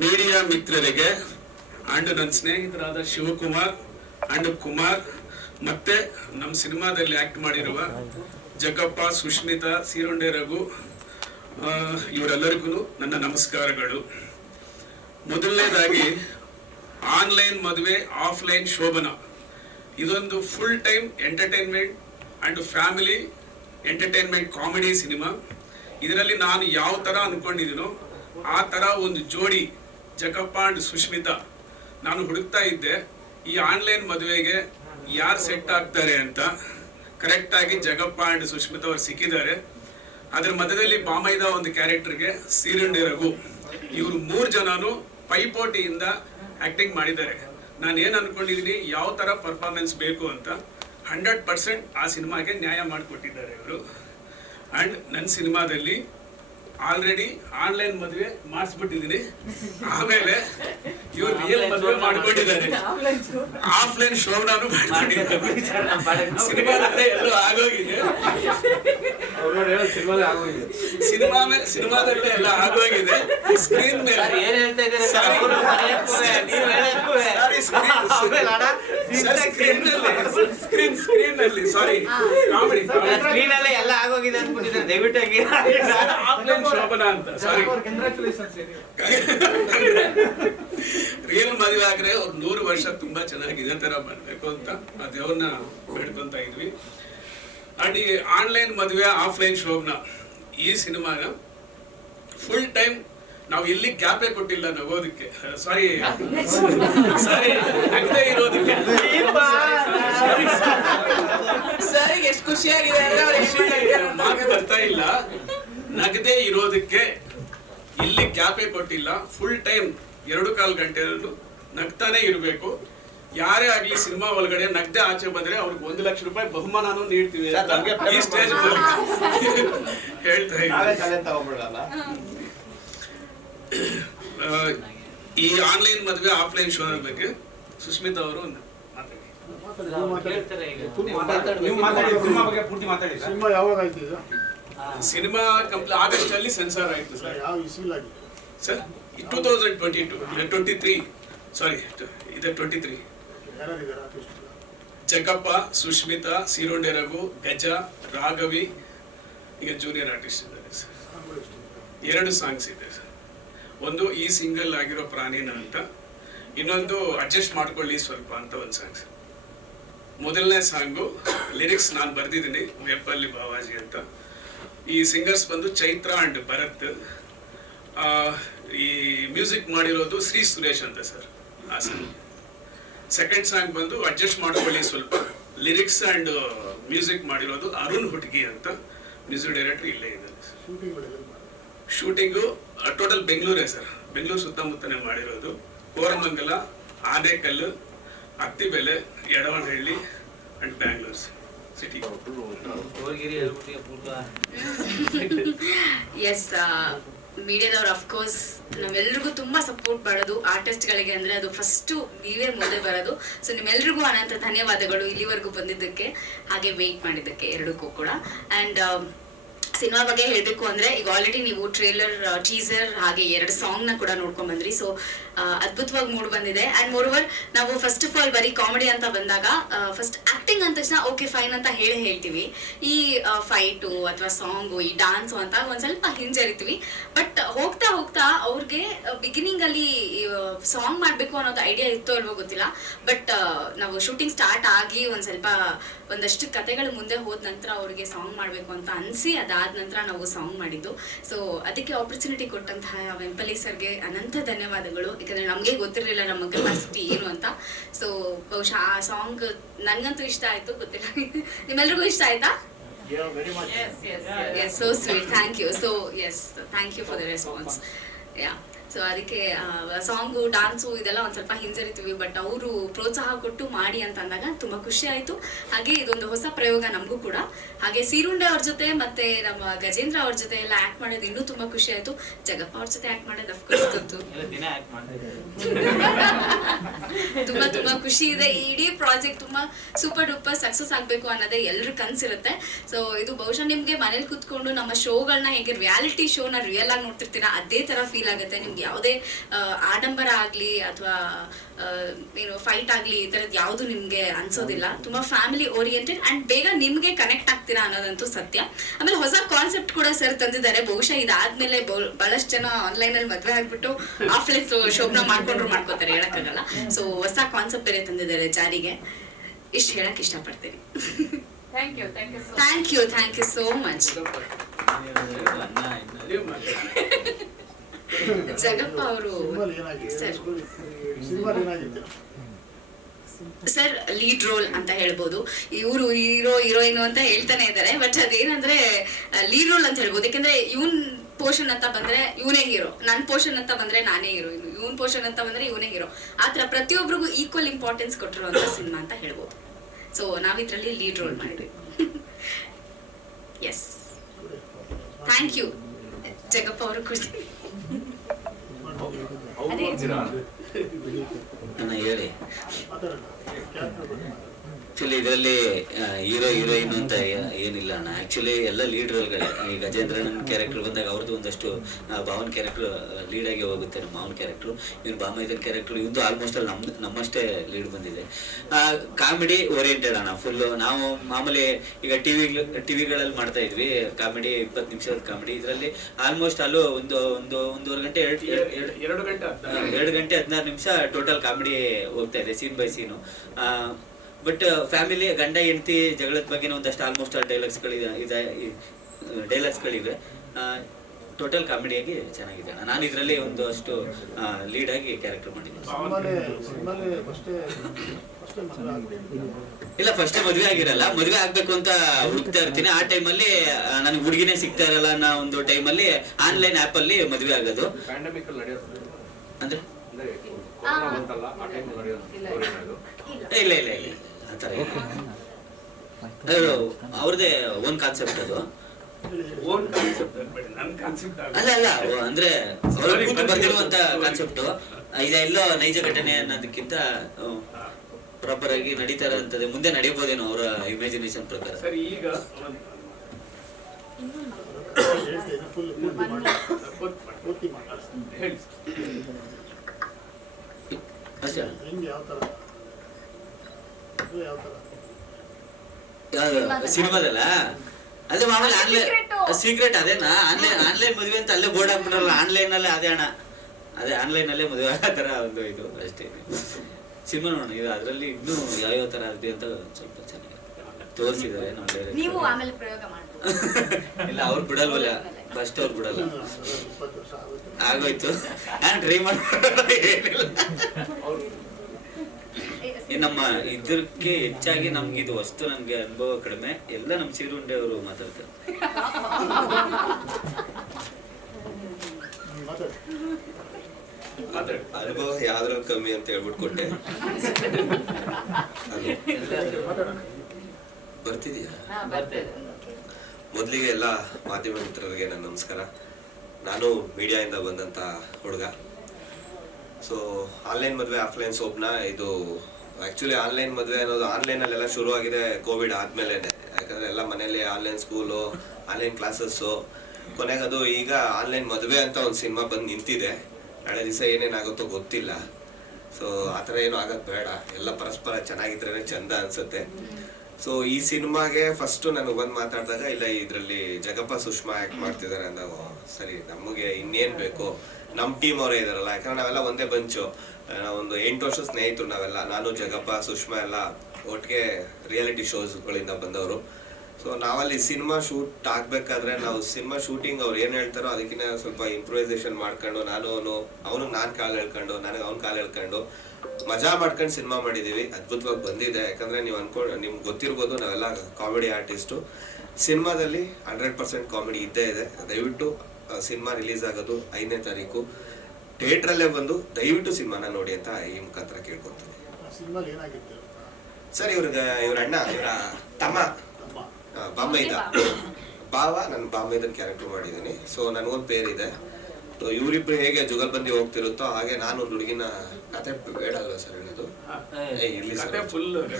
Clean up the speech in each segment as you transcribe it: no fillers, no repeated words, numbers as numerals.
Media ಮಿತ್ರರಿಗೆ and ನನ್ನ ಸ್ನೇಹಿತರಾದ Shivakumar and Kumar ಮತ್ತೆ ನಮ್ಮ ಸಿನಿಮಾದಲ್ಲಿ ಆಕ್ಟ್ ಮಾಡಿರುವ ಜಗಪ್ಪ, ಸುಷ್ಮಿತಾ, ಸೀರುಂಡೆ ರಘು ಇವರೆಲ್ಲರಿಗೂ ನನ್ನ ನಮಸ್ಕಾರಗಳು. ಮೊದಲನೇದಾಗಿ ಆನ್ಲೈನ್ ಮದುವೆ ಆಫ್ಲೈನ್ ಶೋಭನ ಇದೊಂದು full time entertainment and family entertainment comedy cinema. ಇದರಲ್ಲಿ ನಾನು ಯಾವ ಥರ ಅಂದ್ಕೊಂಡಿದ್ದೀನೋ ಆ ಥರ ಒಂದು ಜೋಡಿ ಜಗಪ್ಪ ಅಂಡ್ ಸುಷ್ಮಿತಾ ನಾನು ಹುಡುಕ್ತಾ ಇದ್ದೆ. ಈ ಆನ್ಲೈನ್ ಮದುವೆಗೆ ಯಾರು ಸೆಟ್ ಆಗ್ತಾರೆ ಅಂತ ಕರೆಕ್ಟಾಗಿ ಜಗಪ್ಪ ಅಂಡ್ ಸುಷ್ಮಿತಾ ಅವ್ರು ಸಿಕ್ಕಿದ್ದಾರೆ. ಅದ್ರ ಮಧ್ಯದಲ್ಲಿ ಬಾಮೈದ ಒಂದು ಕ್ಯಾರೆಕ್ಟರ್ಗೆ ಸೀರುಂಡೆ ರಘು, ಇವರು 3 ಜನನು ಪೈಪೋಟಿಯಿಂದ ಆಕ್ಟಿಂಗ್ ಮಾಡಿದ್ದಾರೆ. ನಾನು ಏನು ಅನ್ಕೊಂಡಿದ್ದೀನಿ, ಯಾವ ಥರ ಪರ್ಫಾರ್ಮೆನ್ಸ್ ಬೇಕು ಅಂತ 100% ಆ ಸಿನಿಮಾಗೆ ನ್ಯಾಯ ಮಾಡಿಕೊಟ್ಟಿದ್ದಾರೆ ಇವರು. ಆ್ಯಂಡ್ ನನ್ನ ಸಿನಿಮಾದಲ್ಲಿ ಆಲ್ರೆಡಿ ಆನ್ಲೈನ್ ಮದುವೆ ಮಾಡಿಸ್ಬಿಟ್ಟಿದ್ದೀನಿ. ಆಮೇಲೆ ಇವ್ರು ರಿಯಲ್ ಮದುವೆ ಮಾಡ್ಕೊಂಡಿದ್ದಾರೆ, ಆಫ್ಲೈನ್ ಶೋಭನಾನು ಮಾಡ್ಕೊಂಡಿದ್ದಾರೆ. ಸಿನಿಮಾದಲ್ಲೇ ಎಲ್ಲೋ ಆಗೋಗಿದೆ, ಸಿನಿಮಾದಲ್ಲೇ ಎಲ್ಲ ಆಗೋಗಿದೆ. ಸ್ಕ್ರೀನ್ ಮೇಲೆ ಸ್ಕ್ರೀನ್ ನಲ್ಲಿ ಸಾರಿ ಕಾಮಿಡಿ ಸ್ಕ್ರೀನ್ ಅಲ್ಲೇ ಎಲ್ಲ ಆಗೋಗಿದೆ ಅಂದ್ಬಿಟ್ಟಿದ್ದಾರೆ. ದಯವಿಟ್ಟು ಆಫ್ಲೈನ್ ಶೋಭನಾ ಅಂತ ಸಾರಿ. ರಿಯಲ್ ಮದುವೆ ಆದ್ರೆ ಅವ್ರು 100 ವರ್ಷ ತುಂಬಾ ಚೆನ್ನಾಗಿ ಇದೇ ತರ ಮಾಡ್ಬೇಕು ಅಂತ ಆ ದೇವ್ರನ್ನ ಬೇಡ್ಕೊಂತ ಇದ್ವಿ. ಅಂಡ್ ಈ ಆನ್ಲೈನ್ ಮದುವೆ ಆಫ್ಲೈನ್ ಶೋಭನಾ ಈ ಸಿನಿಮಾನ ಫುಲ್ ಟೈಮ್ ನಾವು ಎಲ್ಲಿ ಗ್ಯಾಪೇ ಕೊಟ್ಟಿಲ್ಲ ನಗೋದಕ್ಕೆ, ಸಾರಿ ನಗದೇ ಇರೋದಕ್ಕೆ. ಎಷ್ಟು ಖುಷಿಯಾಗಿದೆ ಮಾತು ಬರ್ತಾ ಇಲ್ಲ. ನಗದೇ ಇರೋದಕ್ಕೆ ಇಲ್ಲಿ ಗ್ಯಾಪೇ ಕೊಟ್ಟಿಲ್ಲ. ಫುಲ್ ಟೈಮ್ 2.25 ಗಂಟೆ ನಗ್ತಾನೆ ಇರಬೇಕು. ಯಾರೇ ಆಗ್ಲಿ ಸಿನಿಮಾ ಒಳಗಡೆ ನಗ್ದೆ ಆಚೆ ಬಂದ್ರೆ ಅವ್ರಿಗೆ 1 ಲಕ್ಷ ರೂಪಾಯಿ ಬಹುಮಾನನೂ ನೀಡ್ತೀವಿ ಈ ಸ್ಟೇಜ್ ಹೇಳ್ತಾ ಇದ್ದೀನಿ. ಈ ಆನ್ಲೈನ್ ಮದುವೆ ಆಫ್ಲೈನ್ ಶೋ ಬಗ್ಗೆ ಸುಷ್ಮಿತಾ ಅವರು ಸಿನಿಮಾ ಆಗಸ್ಟ್ ಅಲ್ಲಿ ಸೆನ್ಸಾರ್ ಆಯ್ತು ಸರ್. ಸರ್ 2022 ಸಾರಿ ಇದೆ 23. ಜಗಪ್ಪ, ಸುಷ್ಮಿತಾ, ಸೀರುಂಡೆ ರಘು, ಗಜ, ರಾಘವಿ, ಈಗ ಜೂನಿಯರ್ ಆರ್ಟಿಸ್ಟ್ ಇದ್ದಾರೆ ಸರ್. 2 ಸಾಂಗ್ಸ್ ಇದೆ ಸರ್. ಒಂದು ಈ ಸಿಂಗಲ್ ಆಗಿರೋ ಪ್ರಾಣಿನ ಅಂತ, ಇನ್ನೊಂದು ಅಡ್ಜಸ್ಟ್ ಮಾಡ್ಕೊಳ್ಳಿ ಸ್ವಲ್ಪ ಅಂತ ಒಂದು ಸಾಂಗ್. ಮೊದಲನೇ ಸಾಂಗು ಲಿರಿಕ್ಸ್ ನಾನು ಬರ್ದಿದ್ದೀನಿ, ವೇಪಲ್ಲಿ ಬಾವಾಜಿ ಅಂತ. ಈ ಸಿಂಗರ್ಸ್ ಬಂದು ಚೈತ್ರ ಅಂಡ್ ಭರತ್. ಈ ಮ್ಯೂಸಿಕ್ ಮಾಡಿರೋದು ಶ್ರೀ ಸುರೇಶ್ ಅಂತ ಸರ್ ಆ ಸಾಂಗ್. ಸೆಕೆಂಡ್ ಸಾಂಗ್ ಬಂದು ಅಡ್ಜಸ್ಟ್ ಮಾಡ್ಕೊಳ್ಳಿ ಸ್ವಲ್ಪ, ಲಿರಿಕ್ಸ್ ಅಂಡ್ ಮ್ಯೂಸಿಕ್ ಮಾಡಿರೋದು ಅರುಣ್ ಹುಟ್ಗಿ ಅಂತ. ಮ್ಯೂಸಿಕ್ ಡೈರೆಕ್ಟರ್ ಇಲ್ಲೇ ಇದ್ದಾರೆ. ಶೂಟಿಂಗು ಟೋಟಲ್ ಬೆಂಗಳೂರೇ ಸರ್, ಬೆಂಗಳೂರು ಸುತ್ತಮುತ್ತನೇ ಮಾಡಿರೋದು. Koramangala, Anekal, Attibele, Yadavanahalli and Bangalore city. Yes, ಮೀಡಿಯಾದವ್ರು ಅಫ್ಕೋರ್ಸ್ ನಾವೆಲ್ರಿಗೂ ತುಂಬಾ ಸಪೋರ್ಟ್ ಮಾಡೋದು ಆರ್ಟಿಸ್ಟ್ಗಳಿಗೆ ಅಂದ್ರೆ ಅದು ಫಸ್ಟು ನೀವೇ ಮುಂದೆ ಬರೋದು. ಸೊ ನಿಮ್ಮೆಲ್ರಿಗೂ ಅನಂತ ಧನ್ಯವಾದಗಳು ಇಲ್ಲಿವರೆಗೂ ಬಂದಿದ್ದಕ್ಕೆ, ಹಾಗೆ ವೆಯ್ಟ್ ಮಾಡಿದ್ದಕ್ಕೆ ಎರಡಕ್ಕೂ ಕೂಡ. ಆ್ಯಂಡ್ ಸಿನಿಮಾ ಬಗ್ಗೆ ಹೇಳಬೇಕು ಅಂದ್ರೆ ಈಗ ಆಲ್ರೆಡಿ ನೀವು ಟ್ರೇಲರ್, ಟೀಸರ್ ಹಾಗೆ 2 ಸಾಂಗ್ ನ ಕೂಡ ನೋಡ್ಕೊಂಡ್ ಬಂದ್ರಿ. ಸೊ ಅದ್ಭುತವಾಗಿ ಮೂಡ್ ಬಂದಿದೆ. ಅಂಡ್ ಮೋರ್ ನಾವು ಫಸ್ಟ್ ಆಫ್ ಆಲ್ ಬರೀ ಕಾಮಿಡಿ ಅಂತ ಬಂದಾಗ ಫಸ್ಟ್ ಆಕ್ಟಿಂಗ್ ಅಂದ ತಕ್ಷಣ ಓಕೆ ಫೈನ್ ಅಂತ ಹೇಳ್ತೀವಿ. ಈ ಫೈಟು ಅಥವಾ ಸಾಂಗು, ಈ ಡಾನ್ಸು ಅಂತ ಒಂದ್ ಸ್ವಲ್ಪ ಹಿಂಜರಿತೀವಿ. ಬಟ್ ಹೋಗ್ತಾ ಹೋಗ್ತಾ ಅವ್ರಿಗೆ ಬಿಗಿನಿಂಗ್ ಅಲ್ಲಿ ಸಾಂಗ್ ಮಾಡ್ಬೇಕು ಅನ್ನೋದು ಐಡಿಯಾ ಇತ್ತೋ ಅಲ್ವೋ ಗೊತ್ತಿಲ್ಲ. ಬಟ್ ನಾವು ಶೂಟಿಂಗ್ ಸ್ಟಾರ್ಟ್ ಆಗಿ ಒಂದಷ್ಟು ಕತೆಗಳು ಮುಂದೆ ಹೋದ ನಂತರ ಅವ್ರಿಗೆ ಸಾಂಗ್ ಮಾಡ್ಬೇಕು ಅಂತ ಅನ್ಸಿ ಅದಾದ ನಂತರ ನಾವು ಸಾಂಗ್ ಮಾಡಿದ್ದು. ಸೊ ಅದಕ್ಕೆ ಆಪರ್ಚುನಿಟಿ ಕೊಟ್ಟಂತಹ ವೆಂಪಲಿ ಸರ್ಗೆ ಅನಂತ ಧನ್ಯವಾದಗಳು. ಯಾಕಂದ್ರೆ ನಮ್ಗೆ ಗೊತ್ತಿರಲಿಲ್ಲ ನಮ್ಮ ಕೆಪಾಸಿಟಿ ಏನು ಅಂತ. ಸೊ ಬಹುಶಃ ಆ ಸಾಂಗ್ ನನ್ಗಂತೂ ಇಷ್ಟ ಆಯ್ತು, ಗೊತ್ತಿಲ್ಲ ನಿಮ್ಮೆಲ್ರಿಗೂ ಇಷ್ಟ ಆಯ್ತಾ? Yes, so sweet. Thank you. So yes, thank you for the response. Yeah. So ಅದಕ್ಕೆ ಸಾಂಗು, ಡಾನ್ಸು ಇದೆಲ್ಲ ಒಂದು ಸ್ವಲ್ಪ ಹಿಂಜರಿತೀವಿ. ಬಟ್ ಅವರು ಪ್ರೋತ್ಸಾಹ ಕೊಟ್ಟು ಮಾಡಿ ಅಂತ ಅಂದಾಗ ತುಂಬ ಖುಷಿ ಆಯಿತು. ಹಾಗೆ ಇದೊಂದು ಹೊಸ ಪ್ರಯೋಗ ನಮಗೂ ಕೂಡ. ಹಾಗೆ ಸೀರುಂಡೆ ಅವ್ರ ಜೊತೆ ಮತ್ತೆ ನಮ್ಮ ಗಜೇಂದ್ರ ಅವ್ರ ಜೊತೆ ಎಲ್ಲ ಆ್ಯಕ್ಟ್ ಮಾಡೋದು ಇನ್ನೂ ತುಂಬ ಖುಷಿ ಆಯಿತು. ಜಗಪ್ಪ ಅವ್ರ ಜೊತೆ ಆ್ಯಕ್ಟ್ ಮಾಡೋದು ಅಫ್ಕೋರ್ಸ್ ಗೊತ್ತು, ತುಂಬ ತುಂಬ ಖುಷಿ ಇದೆ. ಈ ಇಡೀ ಪ್ರಾಜೆಕ್ಟ್ ತುಂಬ ಸೂಪರ್ ಡೂಪರ್ ಸಕ್ಸಸ್ ಆಗಬೇಕು ಅನ್ನೋದೇ ಎಲ್ಲರೂ ಕನಸಿರುತ್ತೆ. ಸೊ ಇದು ಬಹುಶಃ ನಿಮಗೆ ಮನೇಲಿ ಕೂತ್ಕೊಂಡು ನಮ್ಮ ಶೋಗಳನ್ನ ಹೇಗೆ ರಿಯಾಲಿಟಿ ಶೋನ ರಿಯಲ್ ಆಗಿ ನೋಡ್ತಿರ್ತೀರಾ ಅದೇ ಥರ ಫೀಲ್ ಆಗುತ್ತೆ ನಿಮ್ಗೆ. ಯಾವುದೇ ಆಡಂಬರ ಆಗಲಿ ಅಥವಾ ಏನು ಫೈಟ್ ಆಗಲಿ ಈ ಥರದ್ದು ಯಾವುದು ನಿಮಗೆ ಅನ್ಸೋದಿಲ್ಲ. ತುಂಬ ಫ್ಯಾಮಿಲಿ ಓರಿಯೆಂಟೆಡ್ ಆ್ಯಂಡ್ ಬೇಗ ನಿಮಗೆ ಕನೆಕ್ಟ್ ಆಗ್ತೀರಾ ಅನ್ನೋದಂತೂ ಸತ್ಯ. ಆಮೇಲೆ ಹೊಸ ಕಾನ್ಸೆಪ್ಟ್ ಕೂಡ ಸರ್ ತಂದಿದ್ದಾರೆ. ಬಹುಶಃ ಇದಾದ್ಮೇಲೆ ಬಹಳಷ್ಟು ಜನ ಆನ್ಲೈನಲ್ಲಿ ಮದುವೆ ಆಗ್ಬಿಟ್ಟು ಆಫ್ಲೈನ್ ಶೋಭನ ಮಾಡ್ಕೋತಾರೆ, ಹೇಳಕ್ಕಾಗಲ್ಲ. ಸೊ ಹೊಸ ಕಾನ್ಸೆಪ್ಟ್ ಬೇರೆ ತಂದಿದ್ದಾರೆ ಜಾರಿಗೆ. ಇಷ್ಟು ಹೇಳಕ್ ಇಷ್ಟಪಡ್ತೀನಿ. Thank you so much. Jagappa ಅವರು ಸರ್ ಲೀಡ್ ರೋಲ್ ಅಂತ ಹೇಳ್ಬೋದು. ಇವರು ಹೀರೋಯಿನ್ ಅಂತ ಹೇಳ್ತಾನೆ ಇದ್ದಾರೆ, ಬಟ್ ಅದೇನಂದ್ರೆ ಲೀಡ್ ರೋಲ್ ಅಂತ ಹೇಳ್ಬೋದು. ಯಾಕಂದ್ರೆ ಇವನ್ ಪೋರ್ಷನ್ ಅಂತ ಬಂದ್ರೆ ಇವನೇ ಹೀರೋ, ನನ್ ಪೋರ್ಷನ್ ಅಂತ ಬಂದ್ರೆ ನಾನೇ ಹೀರೋಯಿನ್, ಇವನ್ ಪೋರ್ಷನ್ ಅಂತ ಬಂದ್ರೆ ಇವನೇ ಹೀರೋ. ಆತರ ಪ್ರತಿಯೊಬ್ಬರಿಗೂ ಈಕ್ವಲ್ ಇಂಪಾರ್ಟೆನ್ಸ್ ಕೊಟ್ಟಿರುವಂತ ಸಿನಿಮಾ ಅಂತ ಹೇಳ್ಬೋದು. ಸೊ ನಾವಿದ್ರಲ್ಲಿ ಲೀಡ್ ರೋಲ್ ಮಾಡಿದ್ವಿ. ಎಸ್, ಥ್ಯಾಂಕ್ ಯು ಜಗಪ್ಪ ಅವರು ಕೊಡ್ತೀನಿ. ಹೇಳಿ. ಆಕ್ಚುಲಿ ಇದರಲ್ಲಿ ಹೀರೋ ಹೀರೋಯಿನ್ ಅಂತ ಏನಿಲ್ಲ ಅಣ್ಣ. ಆಕ್ಚುಲಿ ಎಲ್ಲ ಲೀಡ್ ರೋಲ್ಗಳೇ. ಈ ಗಜೇಂದ್ರಣ್ಣನ ಕ್ಯಾರೆಕ್ಟರ್ ಬಂದಾಗ ಅವ್ರದ್ದು ಒಂದಷ್ಟು ಭಾವನ ಕ್ಯಾರೆಕ್ಟರ್ ಲೀಡ್ ಆಗಿ ಹೋಗುತ್ತೆ, ನಮ್ಮ ಮಾವನ ಕ್ಯಾರೆಕ್ಟರ್. ಇವ್ನು ಬಾಮೈದನ್ ಕ್ಯಾರೆಕ್ಟರ್ ಇವಂದು ಆಲ್ಮೋಸ್ಟ್ ಅಲ್ಲಿ ನಮ್ಮಷ್ಟೇ ಲೀಡ್ ಬಂದಿದೆ. ಕಾಮಿಡಿ ಓರಿಯೆಂಟೆಡ್ ಅಣ್ಣ ಫುಲ್ಲು. ನಾವು ಮಾಮೂಲಿ ಈಗ ಟಿವಿಗಳಲ್ಲಿ ಮಾಡ್ತಾ ಇದ್ವಿ ಕಾಮಿಡಿ, 20 ನಿಮಿಷದ ಕಾಮಿಡಿ. ಇದರಲ್ಲಿ ಆಲ್ಮೋಸ್ಟ್ ಅಲ್ಲೂ ಒಂದೂವರೆ ಗಂಟೆ 2 ಗಂಟೆ 16 ನಿಮಿಷ ಟೋಟಲ್ ಕಾಮಿಡಿ ಹೋಗ್ತಾ ಇದೆ, scene by scene. But family ಗಂಡ ಹೆಂಡತಿ ಜಗಳದ ಬಗ್ಗೆ ಒಂದಷ್ಟು ಆಲ್ಮೋಸ್ಟ್ ಡೈಲಾಗ್ಸ್ಗಳಿವೆ. ಟೋಟಲ್ ಕಾಮಿಡಿಯಾಗಿ ಚೆನ್ನಾಗಿದೆ. ನಾನು ಇದರಲ್ಲಿ ಒಂದಷ್ಟು ಲೀಡ್ ಆಗಿ ಕ್ಯಾರೆಕ್ಟರ್ ಮಾಡಿದ್ದೀನಿ. ಇಲ್ಲ, ಫಸ್ಟ್ ಮದುವೆ ಆಗಿರಲ್ಲ. ಮದುವೆ ಆಗ್ಬೇಕು ಅಂತ ಹುಡುಕ್ತಾ ಇರ್ತೀನಿ. ಆ ಟೈಮಲ್ಲಿ ನನಗೆ ಹುಡುಗಿನೇ ಸಿಗ್ತಾ ಇರಲ್ಲ ಅನ್ನೋ ಒಂದು ಟೈಮಲ್ಲಿ ಆನ್ಲೈನ್ ಆ್ಯಪ್ ಅಲ್ಲಿ ಮದುವೆ ಆಗೋದು. ಅಂದ್ರೆ ಇಲ್ಲ ಇಲ್ಲ ಇಲ್ಲ ಆತರ ಅವ್ರದೇ ಓನ್ ಕಾನ್ಸೆಪ್ಟ್ ಅದು. ಅಲ್ಲ ಅಲ್ಲ, ಅಂದ್ರೆ ಅವ್ರು ಬರ್ದಿರುವಂತ ಕಾನ್ಸೆಪ್ಟ್ ಇದೆಲ್ಲೋ ನೈಜ ಘಟನೆ ಅನ್ನೋದಕ್ಕಿಂತ ಪ್ರಾಪರ್ ಆಗಿ ನಡೀತಾ ಇರೋಂಥದ್ದು. ಮುಂದೆ ನಡೆಯಬಹುದೇನೋ ಅವರ ಇಮ್ಯಾಜಿನೇಷನ್ ಪ್ರಕಾರ. ಈಗ ಅಷ್ಟೇ ಸಿನಿಮಾದಲ್ಲ. ಅದೇ ಮಾಮೂಲಿ ಆನ್ಲೈನ್ ಸೀಕ್ರೆಟ್ ಅದೇನಾ? ಆನ್ಲೈನ್ ಮದುವೆ ಅಂತ ಅಲ್ಲೇ ಬೋರ್ಡ್ ಹಾಕ್ಬಿಟ್ರಲ್ಲ. ಆನ್ಲೈನ್ ಅಲ್ಲೇ ಅದೇ ಅಣ್ಣ, ಅದೇ ಆನ್ಲೈನ್ ಅಲ್ಲೇ ಮದುವೆ ಆಗೋ ತರ ಒಂದು ಇದು ಅಷ್ಟೇ ಸಿನಿಮಾ ನೋಡೋಣ. ಇದು ಅದರಲ್ಲಿ ಇನ್ನೂ ಯಾವ್ಯಾವ ತರ ಆಗಿದೆ ಅಂತ ಸ್ವಲ್ಪ ಚೆನ್ನಾಗಿ ತೋರಿಸಿದ್ದಾರೆ. ನೀವು ಆಮೇಲೆ ಪ್ರಯೋಗ ಮಾಡ್ಬೋದು. ಇಲ್ಲ, ಅವ್ರು ಬಿಡಲ್ವಲ್ಲ, ಫಸ್ಟ್ ಅವ್ರು ಬಿಡಲ್ಲ. ಆಗೋಯ್ತು, ನಾನು ಟ್ರೈ ಏನಿಲ್ಲ. ನಮ್ಮ ಇದಕ್ಕೆ ಹೆಚ್ಚಾಗಿ ನಮ್ಗೆ ಇದು ವಸ್ತು, ನಮ್ಗೆ ಅನುಭವ ಕಡಿಮೆ. ಎಲ್ಲ ನಮ್ ಸೀರುಂಡೆ ಅವರು ಮಾತಾಡ್ತಾರೆ. ಅನುಭವ ಯಾವ್ದ್ರ ಕಮ್ಮಿ ಅಂತ ಹೇಳ್ಬಿಟ್ಟು ಕೊಟ್ಟೆ. ಬರ್ತಿದ್ಯಾ? ಮೊದಲಿಗೆ ಎಲ್ಲ ಮಾಧ್ಯಮ ಮಿತ್ರರಿಗೆ ನನ್ನ ನಮಸ್ಕಾರ. ನಾನು ಮೀಡಿಯಾದಿಂದ ಬಂದಂತ ಹುಡುಗ. ಸೊ ಆನ್ಲೈನ್ ಮದುವೆ ಆಫ್ಲೈನ್ ಶೋಭನ, ಇದು ಆಕ್ಚುಲಿ ಆನ್ಲೈನ್ ಮದುವೆ ಅನ್ನೋದು ಆನ್ಲೈನಲ್ಲೆಲ್ಲ ಶುರು ಆಗಿದೆ ಕೋವಿಡ್ ಆದ್ಮೇಲೆ. ಯಾಕಂದ್ರೆ ಎಲ್ಲ ಮನೇಲಿ ಆನ್ಲೈನ್ ಸ್ಕೂಲು, ಆನ್ಲೈನ್ ಕ್ಲಾಸಸ್ಸು, ಕೊನೆಗದು ಈಗ ಆನ್ಲೈನ್ ಮದುವೆ ಅಂತ ಒಂದು ಸಿನಿಮಾ ಬಂದು ನಿಂತಿದೆ. ನಾಳೆ ದಿವಸ ಏನೇನಾಗುತ್ತೋ ಗೊತ್ತಿಲ್ಲ. ಸೊ ಆ ಥರ ಏನೂ ಆಗೋದು ಬೇಡ, ಎಲ್ಲ ಪರಸ್ಪರ ಚೆನ್ನಾಗಿದ್ರೇನೆ ಚಂದ ಅನ್ಸುತ್ತೆ. ಸೊ ಈ ಸಿನಿಮಾಗೆ ಫಸ್ಟ್ ನನಗೆ ಬಂದು ಮಾತಾಡಿದಾಗ, ಇಲ್ಲ ಇದರಲ್ಲಿ ಜಗಪ್ಪ ಸುಷ್ಮಾ ಆ್ಯಕ್ಟ್ ಮಾಡ್ತಿದ್ದಾರೆ ಅಂದಾಗ, ಸರಿ ನಮಗೆ ಇನ್ನೇನು ಬೇಕು, ನಮ್ಮ ಟೀಮ್ ಅವರೇ ಇದಾರಲ್ಲ. ಯಾಕಂದ್ರೆ ನಾವೆಲ್ಲ ಒಂದೇ ಬಂಚು, ಒಂದು 8 ವರ್ಷ ಸ್ನೇಹಿತರು ನಾವೆಲ್ಲ. ನಾನು, ಜಗಪ್ಪ, ಸುಷ್ಮಾ ಎಲ್ಲ ಒಟ್ಟಿಗೆ ರಿಯಾಲಿಟಿ ಶೋಸ್ಗಳಿಂದ ಬಂದವರು. ಸೊ ನಾವಲ್ಲಿ ಸಿನಿಮಾ ಶೂಟ್ ಆಗ್ಬೇಕಾದ್ರೆ ನಾವು ಸಿನಿಮಾ ಶೂಟಿಂಗ್ ಅವ್ರು ಏನು ಹೇಳ್ತಾರೋ ಅದಕ್ಕಿಂತ ಸ್ವಲ್ಪ ಇಂಪ್ರೂವೈಸೇಷನ್ ಮಾಡ್ಕೊಂಡು, ಅವನು ನಾನು ಕಾಲು ಹೇಳ್ಕೊಂಡು, ನನಗೆ ಅವ್ನು ಕಾಲು ಹೇಳ್ಕೊಂಡು ಮಜಾ ಮಾಡ್ಕೊಂಡು ಸಿನಿಮಾ ಮಾಡಿದ್ದೀವಿ. ಅದ್ಭುತವಾಗಿ ಬಂದಿದೆ. ಯಾಕಂದ್ರೆ ನೀವು ನಿಮ್ಗೆ ಗೊತ್ತಿರ್ಬೋದು, ನಾವೆಲ್ಲ ಕಾಮಿಡಿ ಆರ್ಟಿಸ್ಟು. ಸಿನಿಮಾದಲ್ಲಿ 100% ಕಾಮಿಡಿ ಇದ್ದೇ ಇದೆ. ದಯವಿಟ್ಟು ಸಿನಿಮಾ ರಿಲೀಸ್ ಆಗೋದು 5ನೇ ತಾರೀಕು ಥಿಯೇಟ್ರಲ್ಲೇ ಬಂದು ದಯವಿಟ್ಟು ಸಿನಿಮಾನ ನೋಡಿ ಅಂತ ಈ ಮುಖಾಂತರ ಕೇಳ್ಕೊತೀನಿ. ಸರ್ ಇವ್ರ ಅಣ್ಣ, ಇವರ ತಮ್ಮ ಬಾಂಬೈದ ಭಾವ, ನಾನು ಬಾಂಬೈದನ್ ಕ್ಯಾರೆಕ್ಟರ್ ಮಾಡಿದ್ದೀನಿ. ಸೊ ನನಗೊಂದು ಪೇರಿದೆ, ಸೊ ಇವರಿಬ್ರು ಹೇಗೆ ಜುಗಲ್ಬಂದಿ ಹೋಗ್ತಿರುತ್ತೋ ಹಾಗೆ ನಾನು ಒಂದು ಹುಡುಗಿನ ಕತೆ ಬೇಡ ಅಲ್ವಾ ಸರ್ ಹೇಳೋದು? ಇರ್ಲಿ ಸರ್. ಕತೆ ಫುಲ್ ಅವ್ರು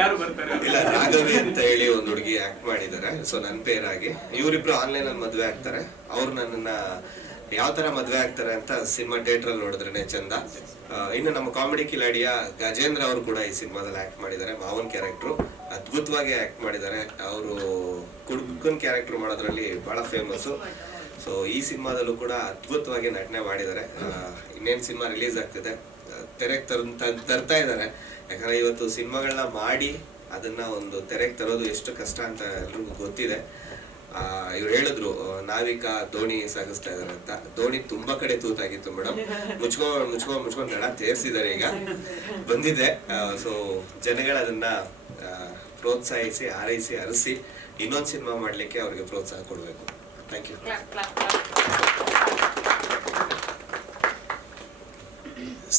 ಯಾರು ಬರ್ತಾರೆ? ಇಲ್ಲ, ರಾಘವಿ ಅಂತ ಹೇಳಿ ಒಂದು ಹುಡುಗಿ ಆಕ್ಟ್ ಮಾಡಿದ್ದಾರೆ. ಸೊ ನನ್ನ ಪೇರಾಗಿ ಇವರಿಬ್ರು ಆನ್ಲೈನ್ ಅಲ್ಲಿ ಮದ್ವೆ ಆಗ್ತಾರೆ. ಅವ್ರು ನನ್ನನ್ನ ಯಾವ ತರ ಮದ್ವೆ ಆಗ್ತಾರೆ ಅಂತ ಸಿನಿಮಾ ಥಿಯೇಟರ್ ಅಲ್ಲಿ ನೋಡಿದ್ರೇನೆ ಚಂದ. ಇನ್ನು ನಮ್ಮ ಕಾಮಿಡಿ ಕಿಲಾಡಿಯ ಗಜೇಂದ್ರ ಅವರು ಕೂಡ ಈ ಸಿನಿಮಾದಲ್ಲಿ ಆಕ್ಟ್ ಮಾಡಿದ್ದಾರೆ. ಮಾವನ್ ಕ್ಯಾರೆಕ್ಟ್ರು ಅದ್ಭುತವಾಗಿ ಆಕ್ಟ್ ಮಾಡಿದ್ದಾರೆ. ಅವರು ಕುಡುಕನ್ ಕ್ಯಾರೆಕ್ಟರ್ ಮಾಡೋದ್ರಲ್ಲಿ ಬಹಳ ಫೇಮಸ್. ಸೊ ಈ ಸಿನಿಮಾದಲ್ಲೂ ಕೂಡ ಅದ್ಭುತವಾಗಿ ನಟನೆ ಮಾಡಿದ್ದಾರೆ. ಇನ್ನೇನ್ ಸಿನಿಮಾ ರಿಲೀಸ್ ಆಗ್ತಿದೆ, ತೆರೆಗೆ ತರ್ತಾ ಇದ್ದಾರೆ. ಯಾಕಂದ್ರೆ ಇವತ್ತು ಸಿನಿಮಾಗಳನ್ನ ಮಾಡಿ ಅದನ್ನ ಒಂದು ತೆರೆಗೆ ತರೋದು ಎಷ್ಟು ಕಷ್ಟ ಅಂತ ಎಲ್ರಿಗೂ ಗೊತ್ತಿದೆ. ಇವ್ರು ಹೇಳಿದ್ರು ನಾವಿಕ ದೋಣಿ ಸಾಗಿಸ್ತಾ ಇದಾರೆ ಅಂತ. ದೋಣಿ ತುಂಬಾ ಕಡೆ ತೂತಾಗಿತ್ತು ಮೇಡಮ್. ಮುಚ್ಕೊಂಡ್ ನಡ ತೇರ್ಸಿದ್ದಾರೆ, ಈಗ ಬಂದಿದೆ. ಸೊ ಜನಗಳು ಅದನ್ನ ಪ್ರೋತ್ಸಾಹಿಸಿ, ಹಾರೈಸಿ, ಹರಿಸಿ ಇನ್ನೊಂದು ಸಿನಿಮಾ ಮಾಡ್ಲಿಕ್ಕೆ ಅವ್ರಿಗೆ ಪ್ರೋತ್ಸಾಹ ಕೊಡ್ಬೇಕು. Thank you.